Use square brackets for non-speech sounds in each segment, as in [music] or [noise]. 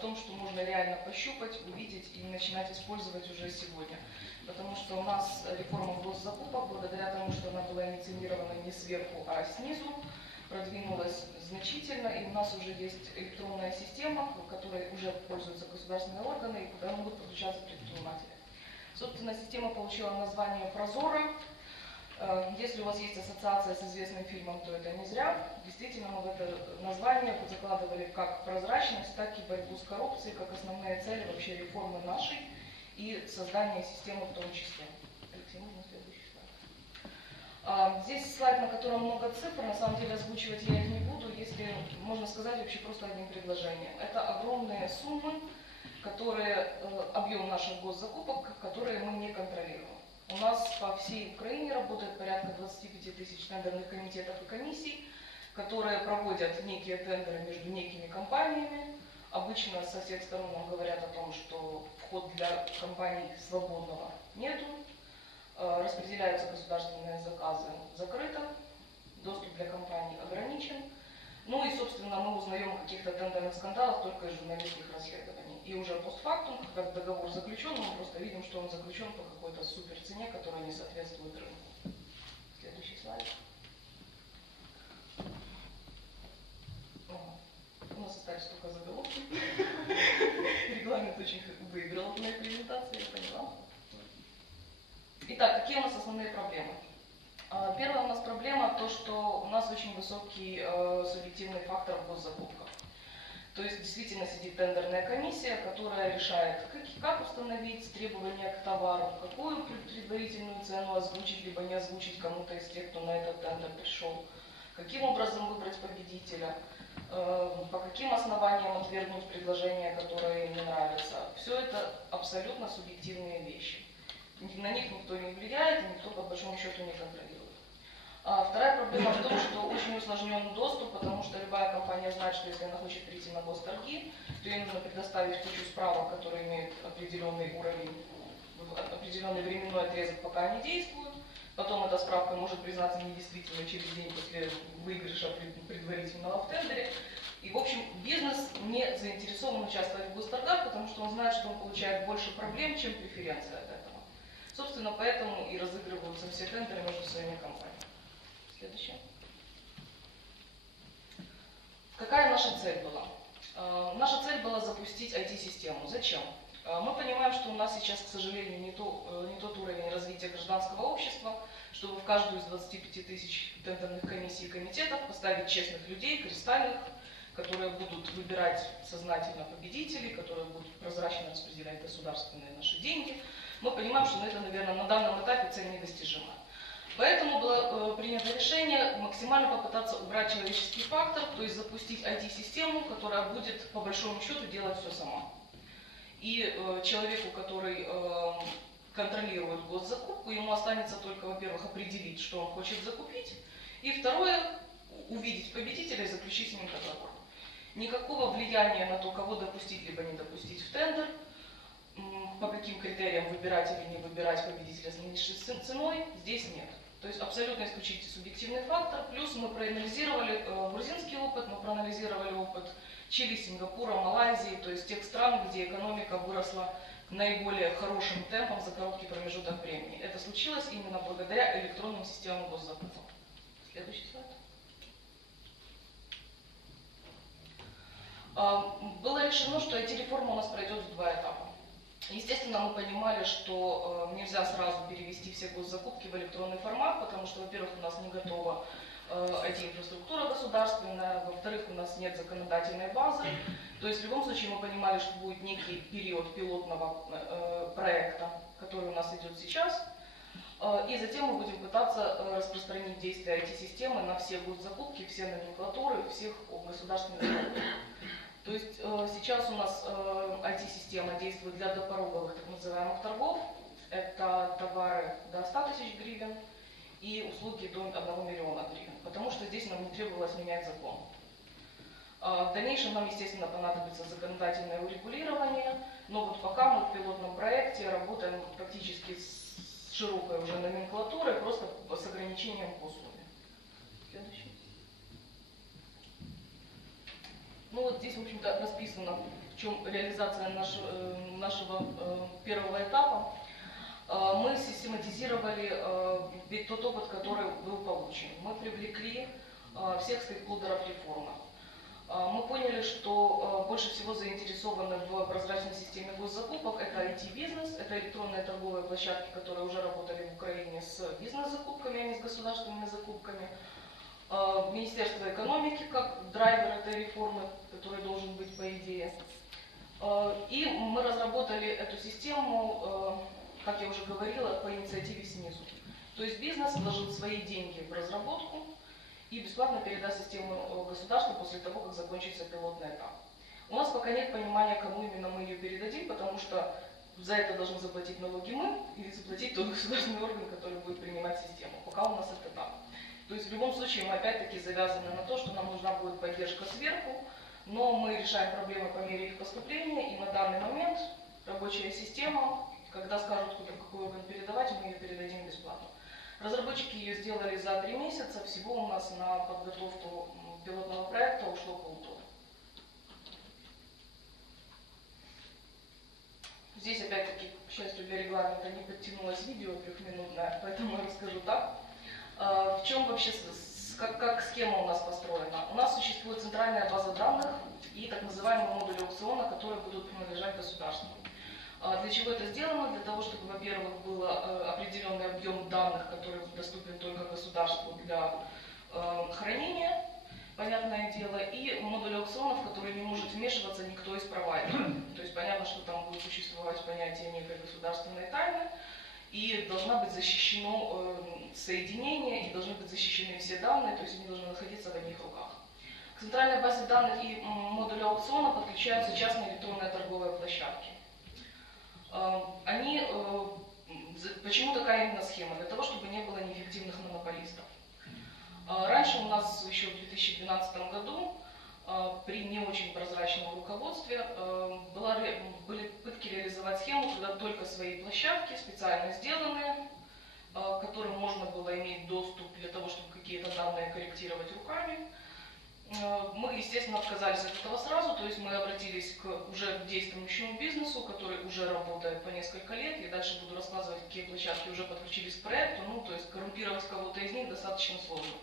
в том, что можно реально пощупать, увидеть и начинать использовать уже сегодня. Потому что у нас реформа госзакупок, благодаря тому, что она была инициирована не сверху, а снизу, продвинулась значительно, и у нас уже есть электронная система, которой уже пользуются государственные органы, и куда могут подключаться предприниматели. Собственно, система получила название «Прозора». Э, Если у вас есть ассоциация с известным фильмом, то это не зря. Действительно, мы в это название закладывали как прозрачность, так и борьбу с коррупцией, как основные цели вообще реформы нашей и создания системы в том числе. А, Здесь слайд, на котором много цифр, на самом деле озвучивать я их не буду, если можно сказать вообще просто одним предложением. Это огромные суммы, которые, э, объем наших госзакупок, которые мы не контролируем. У нас по всей Украине работает порядка 25 тысяч тендерных комитетов и комиссий, которые проводят некие тендеры между некими компаниями. Обычно со всех сторон нам говорят о том, что вход для компаний свободного нету, Э, распределяются государственные заказы закрыто, доступ для компаний ограничен. Ну и, собственно, мы узнаем о каких-то тендерных скандалах только из журналистских расследований. И уже постфактум, когда договор заключен, мы просто видим, что он заключен по какой-то супер цене, которая не соответствует рынку. Следующий слайд. У нас остались только заголовки. [laughs] Регламент очень выиграл от моей презентации, я поняла. Итак, какие у нас основные проблемы? А, Первая у нас проблема то, что у нас очень высокий э, субъективный фактор в госзакупках. То есть действительно сидит тендерная комиссия, которая решает, как, как установить требования к товару, какую пред- предварительную цену озвучить, либо не озвучить кому-то из тех, кто на этот тендер пришел, каким образом выбрать победителя, э, по каким основаниям отвергнуть предложение, которое им не нравится. Все это абсолютно субъективные вещи. На них никто не влияет, никто по большому счету не контролирует. А вторая проблема в том, что очень усложнен доступ, потому что любая компания знает, что если она хочет перейти на госторги, то ей нужно предоставить кучу справок, которые имеют определенный уровень, определенный временной отрезок, пока они действуют. Потом эта справка может признаться недействительной через день после выигрыша пред- предварительного в тендере. И, в общем, бизнес не заинтересован участвовать в госторгах, потому что он знает, что он получает больше проблем, чем преференция от этого. Собственно, поэтому и разыгрываются все тендеры между своими компаниями. Следующее. Какая наша цель была? Э, Наша цель была запустить IT-систему. Зачем? Э, Мы понимаем, что у нас сейчас, к сожалению, не, то, э, не тот уровень развития гражданского общества, чтобы в каждую из 25 тысяч тендерных комиссий и комитетов поставить честных людей, кристальных, которые будут выбирать сознательно победителей, которые будут прозрачно распределять государственные наши деньги. Мы понимаем, что это, наверное, на данном этапе цель недостижима. Поэтому было э, принято решение максимально попытаться убрать человеческий фактор, то есть запустить IT-систему, которая будет по большому счету делать все сама. И э, человеку, который э, контролирует госзакупку, ему останется только, во-первых, определить, что он хочет закупить, и второе, увидеть победителя и заключить с ним договор. Никакого влияния на то, кого допустить либо не допустить в тендер, по каким критериям выбирать или не выбирать победителя с наименьшей ценой, здесь нет. То есть абсолютно исключите субъективный фактор. Плюс мы проанализировали э, грузинский опыт, мы проанализировали опыт Чили, Сингапура, Малайзии, то есть тех стран, где экономика выросла наиболее хорошим темпом за короткий промежуток времени. Это случилось именно благодаря электронным системам госзакупок. Следующий слайд. А, Было решено, что эти реформы у нас пройдет в два этапа. Естественно, мы понимали, что э, нельзя сразу перевести все госзакупки в электронный формат, потому что, во-первых, у нас не готова э, IT-инфраструктура государственная, во-вторых, у нас нет законодательной базы. То есть в любом случае мы понимали, что будет некий период пилотного э, проекта, который у нас идет сейчас, Э, и затем мы будем пытаться э, распространить действия IT-системы на все госзакупки, все номенклатуры, всех государственных органов. То есть э, сейчас у нас э, IT-система действует для допороговых так называемых торгов. Это товары до 100 тысяч гривен и услуги до 1 миллиона гривен, потому что здесь нам не требовалось менять закон. А В дальнейшем нам, естественно, понадобится законодательное урегулирование, но вот пока мы в пилотном проекте работаем практически с широкой уже номенклатурой, просто с ограничением по сумме. Следующий. Ну вот здесь, в общем-то, расписано, в чем реализация э, нашего э, первого этапа. Э, Мы систематизировали тот опыт, который был получен. Мы привлекли всех стейкхолдеров реформы. Мы поняли, что больше всего заинтересованы в прозрачной системе госзакупок. Это IT-бизнес, это электронные торговые площадки, которые уже работали в Украине с бизнес-закупками, а не с государственными закупками. Э, Министерство экономики как драйвер этой реформы, который должен быть по идее. Э, И мы разработали эту систему, э, как я уже говорила, по инициативе снизу. То есть бизнес вложил свои деньги в разработку и бесплатно передаст систему государству после того, как закончится пилотный этап. У нас пока нет понимания, кому именно мы ее передадим, потому что за это должны заплатить налоги мы или заплатить тот государственный орган, который будет принимать систему. Пока у нас это так. То есть в любом случае мы опять-таки завязаны на то, что нам нужна будет поддержка сверху, но мы решаем проблемы по мере их поступления, и на данный момент рабочая система, когда скажут, куда какой орган передавать, мы ее передадим бесплатно. Разработчики ее сделали за три месяца, всего у нас на подготовку пилотного проекта ушло полгода. Здесь опять-таки, к счастью для регламента, не подтянулось видео трехминутное, [laughs] поэтому я расскажу так. А, В чем вообще, как, как схема у нас построена? У нас существует центральная база данных и так называемые модули аукциона, которые будут принадлежать государству. А Для чего это сделано? Для того, чтобы, во-первых, был э, определенный объем данных, который доступен только государству для э, хранения, понятное дело, и модуль аукционов, который не может вмешиваться никто из провайдеров. [clears throat] То есть понятно, что там будет существовать понятие некой государственной тайны, и должна быть защищено э, соединение, и должны быть защищены все данные, то есть они должны находиться в одних руках. К центральной базе данных и модулю аукциона подключаются частные электронные торговые площадки. Э, Они, э, почему такая именно схема? Для того, чтобы не было неэффективных монополистов. Э, Раньше у нас еще в 2012 году при не очень прозрачном руководстве э, была, были попытки реализовать схему, когда только свои площадки, специально сделанные, э, к которым можно было иметь доступ для того, чтобы какие-то данные корректировать руками. Э, Мы, естественно, отказались от этого сразу, то есть мы обратились к уже действующему бизнесу, который уже работает по несколько лет. Я дальше буду рассказывать, какие площадки уже подключились к проекту. Ну, то есть коррумпировать кого-то из них достаточно сложно,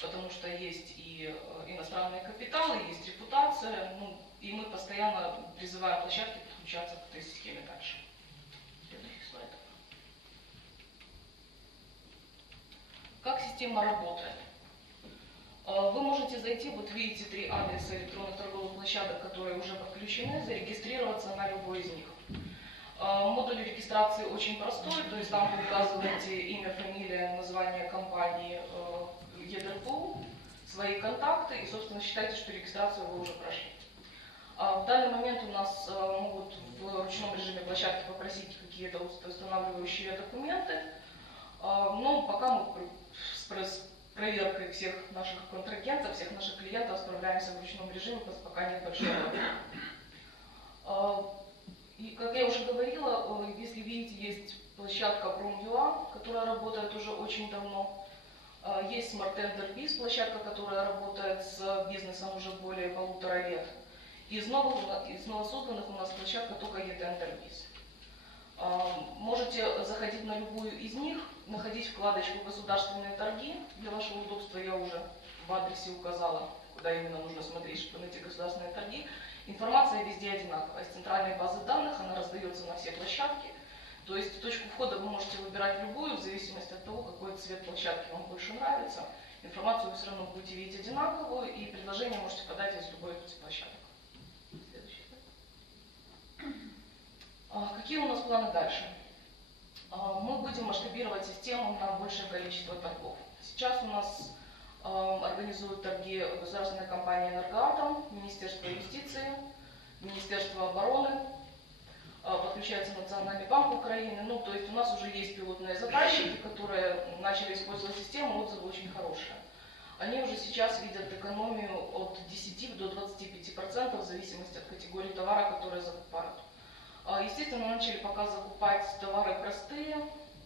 потому что есть и э, иностранные капиталы, есть репутация, ну, и мы постоянно призываем площадки подключаться к этой системе дальше. Как система работает? Э, Вы можете зайти, вот видите три адреса электронных торговых площадок, которые уже подключены, зарегистрироваться на любой из них. Э, Модуль регистрации очень простой, то есть там вы указываете имя, фамилия, название компании, ЕДРПУ, свои контакты и, собственно, считайте, что регистрацию вы уже прошли. А В данный момент у нас э, могут в ручном режиме площадки попросить какие-то уст- устанавливающие документы, А, но пока мы с про- с проверкой всех наших контрагентов, всех наших клиентов справляемся в ручном режиме, пока нет. А, И, как я уже говорила, если видите, есть площадка Prom.ua, которая работает уже очень давно. А, Есть Smart Tender Biz, площадка, которая работает с бизнесом уже более полутора лет. Из новых, из новосозданных у нас площадка только eTender Biz. А, Можете заходить на любую из них, находить вкладочку «Государственные торги». Для вашего удобства я уже в адресе указала, куда именно нужно смотреть, чтобы найти государственные торги. Информация везде одинаковая. Из центральной базы данных она раздается на все площадки. То есть точку входа вы можете выбирать любую, в зависимости от того, какой цвет площадки вам больше нравится. Информацию вы все равно будете видеть одинаковую, и предложение можете подать из любой из площадок. Следующий. А, Какие у нас планы дальше? А, Мы будем масштабировать систему на большее количество торгов. Сейчас у нас а, организуют торги государственная компания «Энергоатом», Министерство юстиции, Министерство обороны, подключается Национальный банк Украины. Ну, то есть у нас уже есть пилотные заказчики, которые начали использовать систему, отзывы очень хорошие. Они уже сейчас видят экономию от 10 до 25% в зависимости от категории товара, которые закупают. А, Естественно, начали пока закупать товары простые.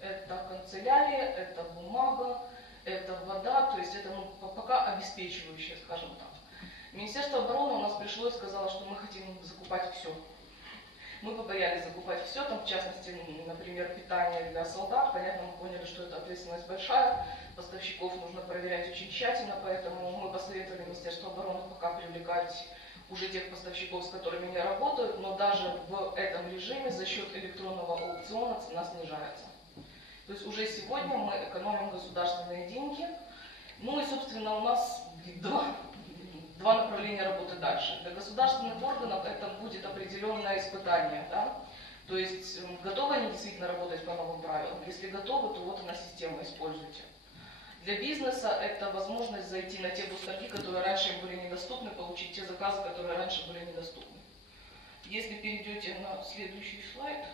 Это канцелярия, это бумага, это вода, то есть это ну, по- пока обеспечивающее, скажем так. Министерство обороны у нас пришло и сказало, что мы хотим закупать все. Мы побоялись закупать все, там, в частности, например, питание для солдат. Понятно, мы поняли, что это ответственность большая, поставщиков нужно проверять очень тщательно, поэтому мы посоветовали Министерству обороны пока привлекать уже тех поставщиков, с которыми не работают, но даже в этом режиме за счет электронного аукциона цена снижается. То есть уже сегодня мы экономим государственные деньги. Ну и, собственно, у нас два, два направления работы дальше. Для государственных органов это будет определенное испытание. Да? То есть готовы они действительно работать по новым правилам? Если готовы, то вот она система, используйте. Для бизнеса это возможность зайти на те госторги, которые раньше им были недоступны, получить те заказы, которые раньше были недоступны. Если перейдете на следующий слайд,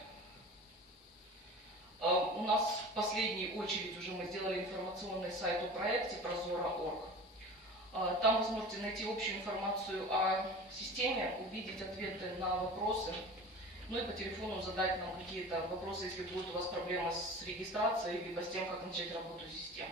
э, у нас в последней очередь уже мы сделали информационный сайт о проекте Прозора.орг. Э, Там вы сможете найти общую информацию о системе, увидеть ответы на вопросы, ну и по телефону задать нам какие-то вопросы, если будут у вас проблемы с регистрацией, либо с тем, как начать работу системы.